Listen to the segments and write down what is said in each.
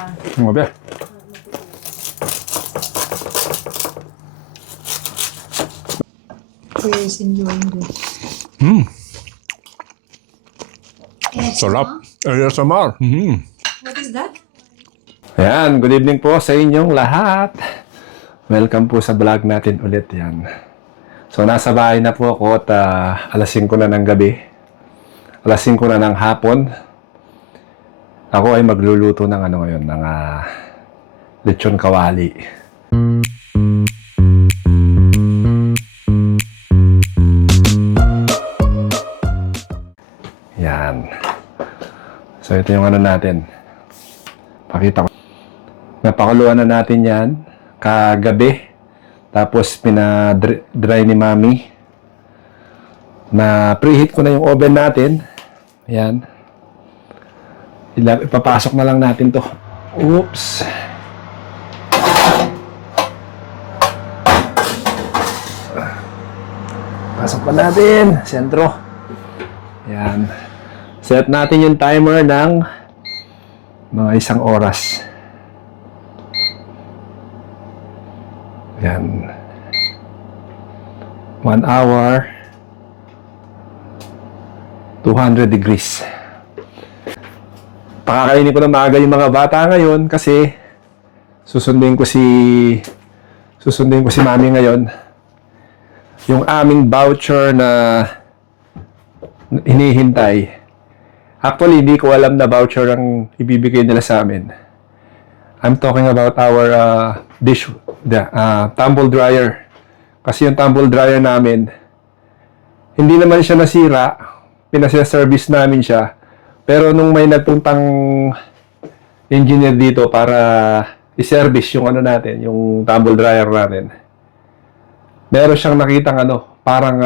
Grabe. Is enjoying this. Sarap. ASMR. What is that? Ayan, good evening po sa inyong lahat. Welcome po sa vlog natin ulit yan. So, nasa bahay na po ako at alas 5 na ng gabi. Alas 5 na ng hapon. Ako ay magluluto ng ngayon, ng lechon kawali. Yan. So, ito yung natin. Pakita ko. Napakuluan na natin yan kagabi. Tapos, pinadry ni Mami. Na preheat ko na yung oven natin. Yan. Ipapasok na lang natin to. Oops. Pasok pa natin. Sentro. Yan. Set natin yung timer ng mga 1 oras. Yan. 1 hour. 200 degrees. Pakakainin ko na maaga yung mga bata ngayon kasi susundin ko si Mami ngayon. Yung aming voucher na hinihintay. Actually, hindi ko alam na voucher ang ibibigay nila sa amin. I'm talking about our tumble dryer. Kasi yung tumble dryer namin, hindi naman siya nasira. Pinasa-service namin siya. Pero nung may nagpuntang engineer dito para i-service yung natin, yung tumble dryer natin, meron siyang nakitang parang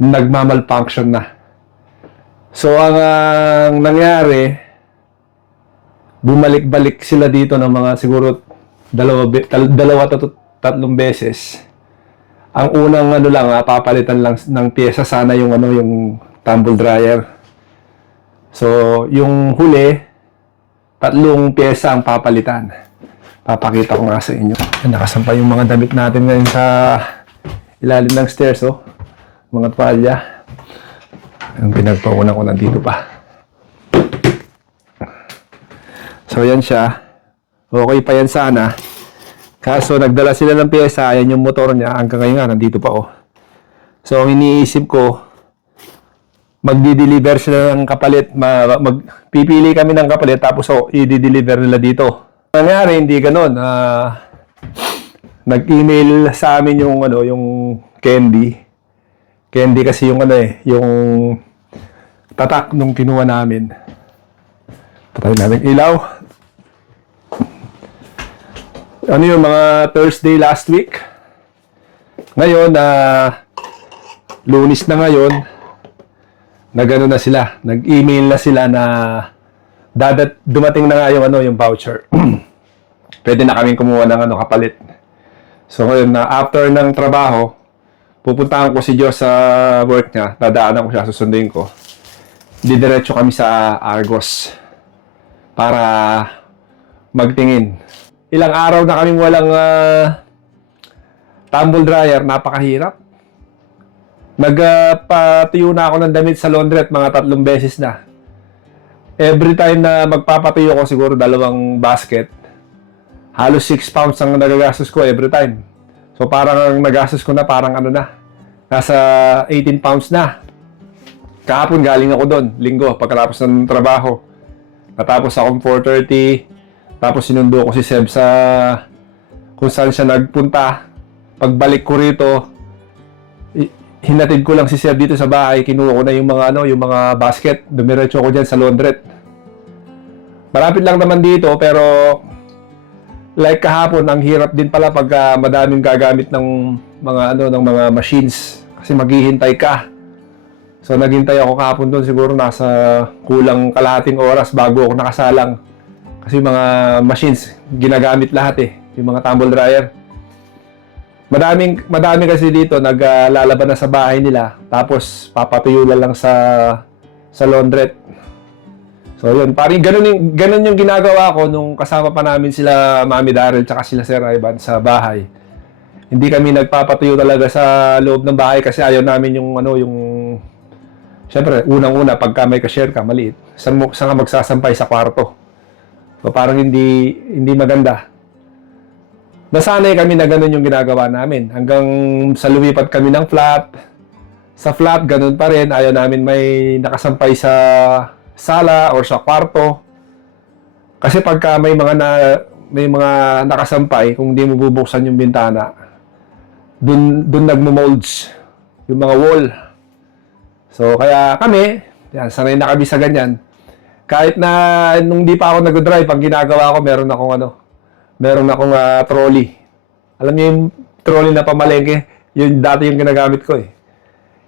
nagmamalfunction na. So, ang nangyari, bumalik-balik sila dito ng mga siguro dalawa to tatlong beses. Ang unang papalitan lang ng pyesa sana yung yung tumble dryer. So, yung huli, 3 pyesa ang papalitan. Papakita ko nga sa inyo. Nakasampay yung mga damit natin ngayon sa ilalim ng stairs, oh. Mga tuwalya. Ang pinagpaunan ko nandito pa. So, yan siya. Okay pa yan sana. Kaso, nagdala sila ng pyesa. Ayan yung motor niya. Hanggang ngayon nga, nandito pa, oh. So, ang iniisip ko, magdi-deliver sila ng kapalit. Pipili kami ng kapalit, tapos i-deliver nila dito. Nangyari, hindi ganun. Nag-email sa amin yung Candy. Candy kasi yung yung tatak nung kinuha namin. Patay namin ilaw. Yung mga Thursday last week. Ngayon, Lunes na ngayon, na sila. Nag-email na sila na dumating na nga yung voucher. Pwede na kaming kumuha ng kapalit. So ngayon, after ng trabaho, pupuntahan ko si Diyos sa work niya. Dadaanan ko siya, susundin ko. Didiretso kami sa Argos para magtingin. Ilang araw na kaming walang tumble dryer. Napakahirap. Nagpatuyo na ako ng damit sa laundrette mga 3 beses na. Every time na magpapatuyo ko, siguro 2 basket, halos 6 pounds ang nagagastos ko every time. So parang ang nagastos ko na parang nasa 18 pounds na. Kahapon galing ako doon, linggo, pagkatapos ng trabaho. Natapos akong 4:30, tapos sinundo ko si Seb sa kung saan siya nagpunta. Pagbalik ko rito, hinatid ko lang si Seb dito sa bahay, kinuha ko na yung mga basket, dumiretso ko dyan sa laundrette. Malapit lang naman dito, pero like kahapon, ang hirap din pala pag madaming gagamit ng mga machines kasi maghihintay ka. So naghintay ako kahapon doon, siguro nasa kulang kalahating oras bago ako nakasalang. Kasi mga machines ginagamit lahat yung mga tumble dryer. Madami kasi dito naglalaban na sa bahay nila, tapos papatuyo lang sa laundrette. So yun, parang ganun yung ginagawa ko nung kasama pa namin sila Mami Daryl tsaka sila Sir Ivan sa bahay. Hindi kami nagpapatuyo talaga sa loob ng bahay kasi ayaw namin yung syempre, unang-una, pagka may ka-share ka, maliit. Saan ka magsasampay sa kwarto? So parang hindi maganda. Nasanay kami na ganun yung ginagawa namin. Hanggang sa lumipat kami ng flat. Sa flat, ganun pa rin. Ayaw namin may nakasampay sa sala or sa kwarto. Kasi pagka may mga nakasampay, kung di mo bubuksan yung bintana, dun nagmo-molds yung mga wall. So kaya kami, yan, sanay na kami sa ganyan. Kahit na nung di pa ako nag-drive, ang ginagawa ko, meron akong trolley. Alam niyo yung trolley na pamalengke, yun dati yung ginagamit ko eh.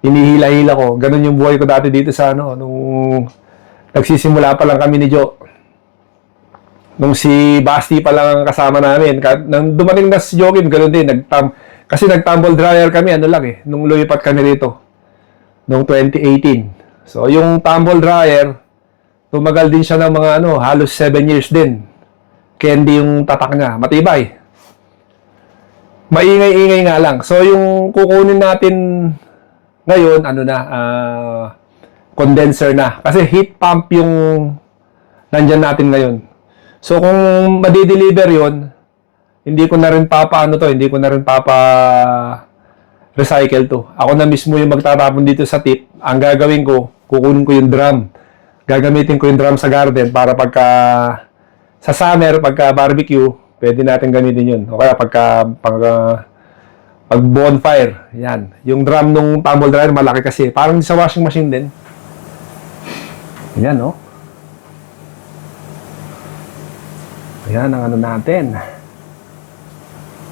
Hinihila-hila ko. Ganun yung buhay ko dati dito sa nung nagsisimula pa lang kami ni Jo. Nung si Basti pa lang ang kasama namin. Nang dumating na si Joaquin, ganun din. Kasi nag-tumble dryer kami, nung lumipat kami rito. Noong 2018. So, yung tumble dryer, tumagal din siya ng mga halos 7 years din. Candy yung tatak niya. Matibay. Maingay-ingay nga lang. So, yung kukunin natin ngayon, condenser na. Kasi heat pump yung nandyan natin ngayon. So, kung madi-deliver yun, hindi ko na rin recycle to. Ako na mismo yung magtatapon dito sa tip. Ang gagawin ko, kukunin ko yung drum. Gagamitin ko yung drum sa garden para sa summer, pagka barbecue, pwede natin gamitin yun. O kaya pag bonfire, yan. Yung drum nung tumble dryer, malaki kasi. Parang sa washing machine din. Yan, no? Yan ang natin.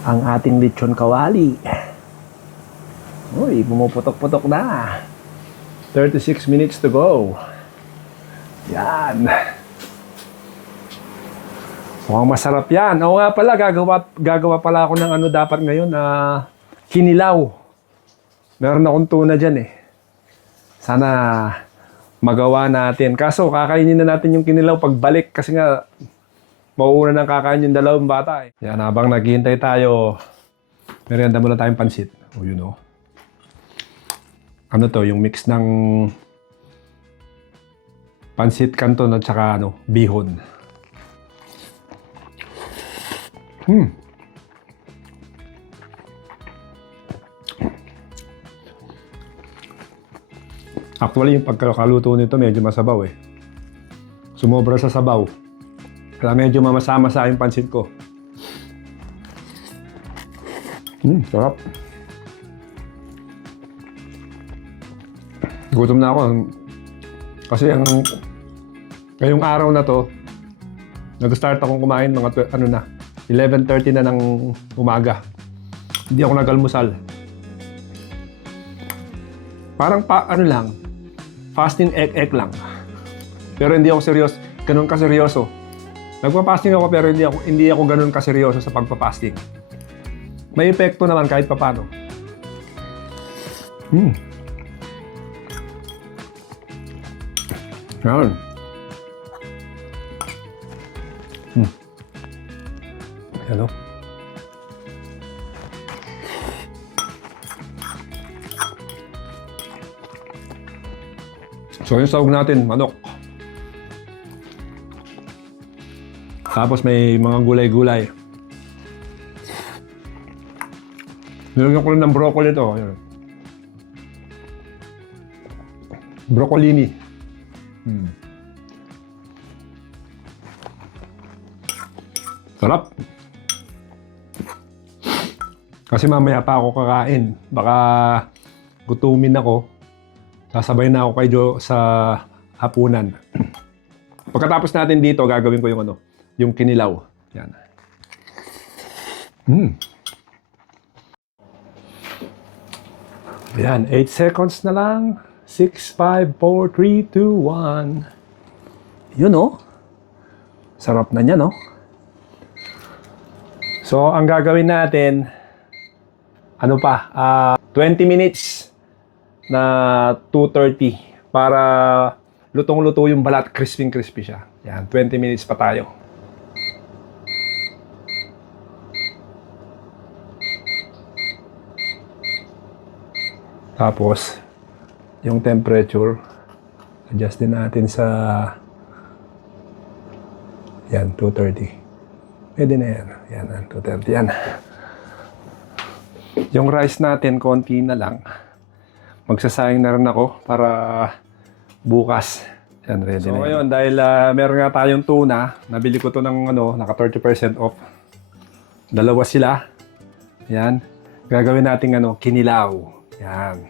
Ang ating lechon kawali. Uy, pumuputok-putok na. 36 minutes to go. Yan. Mukhang masarap yan. Oo nga pala, gagawa pala ako ng dapat ngayon. Kinilaw. Meron akong tuna dyan eh. Sana magawa natin. Kaso, kakainin na natin yung kinilaw pagbalik. Kasi nga, mauuna nang kakain yung dalawang bata eh. Yan, habang naghihintay tayo, merienda muna tayong pansit. O yun o. Yung mix ng pansit canton at saka bihon. Actually, yung pagkakaluto nito medyo masabaw eh. Sumobra sa sabaw. Kaya medyo mamasama sa yung pansit ko. Sarap. Gutom na ako. Kasi ngayong araw na to, nag-start akong kumain mga 11:30 na ng umaga. Hindi ako nag-almusal. Parang fasting egg lang. Pero hindi ako seryoso, ganun kaseryoso. Nagpa-fasting ako pero hindi ako ganun kaseryoso sa pagpa-fasting. May epekto naman kahit papaano. Yan. Hello. So yung sahog natin, manok. Tapos may mga gulay-gulay. Nilagyan ko rin ng broccoli ito. Ayan. Broccolini. Sarap. Kasi mamaya pa ako kakain. Baka gutumin ako. Sasabay na ako kay Jo sa hapunan. Pagkatapos natin dito, gagawin ko yung kinilaw. Yan. Yan, 8 seconds na lang. 6, 5, 4, 3, 2, 1. Yun Sarap na niya, So, ang gagawin natin, 20 minutes na 2:30 para lutong-luto yung balat, crispy siya. Yan, 20 minutes pa tayo. Tapos, yung temperature, adjust din natin sa yan, 230. Pwede na yan. Yan, 230. Yan. Yung rice natin, konti na lang. Magsasayang na rin ako para bukas. Yan, ready na yan. So ngayon, dahil meron nga tayong tuna, nabili ko to ng naka 30% off. Dalawa sila. Yan. Gagawin natin kinilaw. Yan.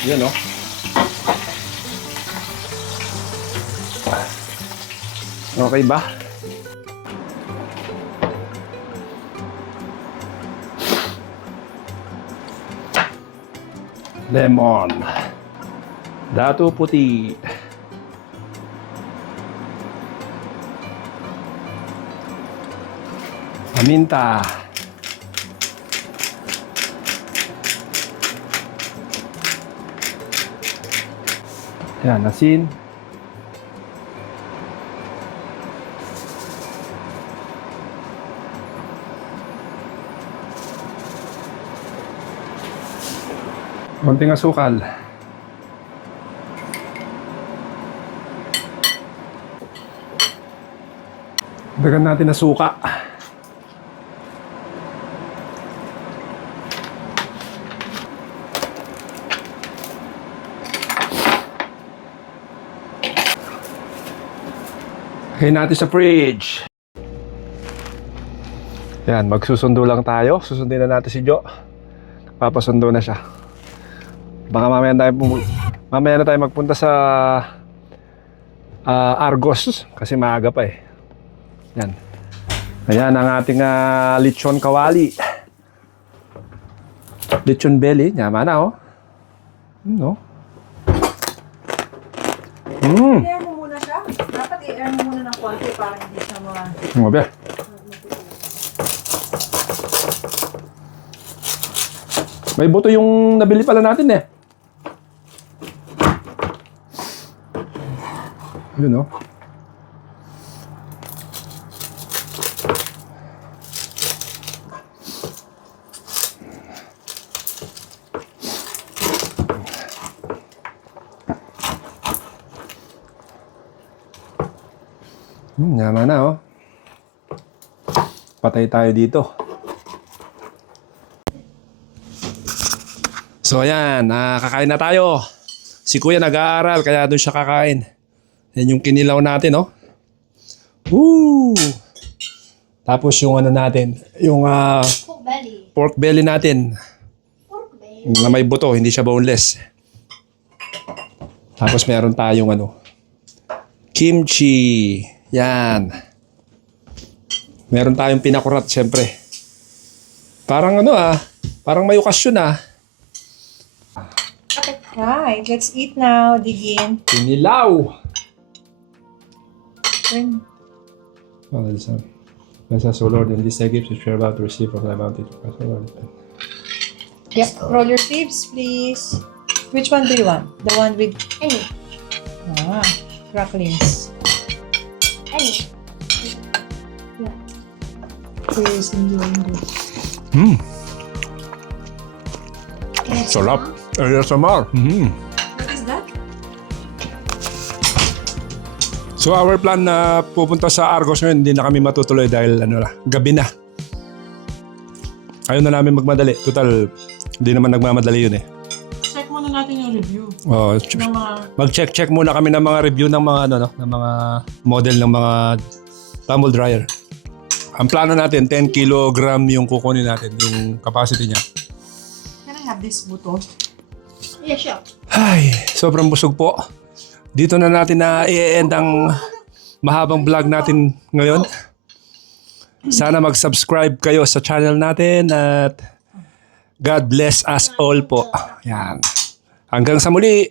Yan Okay ba? Lemon. Dato puti. Paminta. Yan, asin. Konting asukal. Dagan natin na suka. Lagay natin sa fridge. Yan, magsusundo lang tayo. Susundin na natin si Jo. Papasundo na siya. Baka mamaya na tayo magpunta sa Argos kasi maaga pa eh. Yan. Ayan ang ating lechon kawali. Lechon belly. Yaman na No? I-air mo muna siya. Dapat i-air mo muna ng konti para hindi siya Mabe. May buto yung nabili pala natin eh. Yun Yaman na Patay tayo dito. So ayan, kakain na tayo. Si Kuya nag-aaral kaya doon siya kakain. Yan yung kinilaw natin, Woo! Tapos yung natin, yung pork belly natin. Na may buto, hindi siya boneless. Tapos meron tayong kimchi. Yan. Meron tayong pinakurat, syempre. Parang parang may okasyon Right, let's eat now. Dig in. Kinilaw! Turn. Bless us, O Lord, in this day gifts which we are about to receive from thy bounty to us, O Lord. Yep, roll your sleeves, please. Which one do you want? The one with cracklings. Please enjoying this. Sarap. ASMR. What is that? So our plan na pupunta sa Argos ngayon, hindi na kami matutuloy dahil gabi na. Ayaw na namin magmadali. Total, hindi naman nagmamadali yun eh. Check muna natin yung review. Ng mag-check muna kami ng mga review ng mga ng mga model ng mga tumble dryer. Ang plano natin 10 kilogram yung kukunin natin, yung capacity niya. Can I have this buto. Yeah, sure. Ay, sobrang busog po. Dito na natin na i-end ang mahabang vlog natin ngayon. Sana mag-subscribe kayo sa channel natin at God bless us all po. Yan. Hanggang sa muli.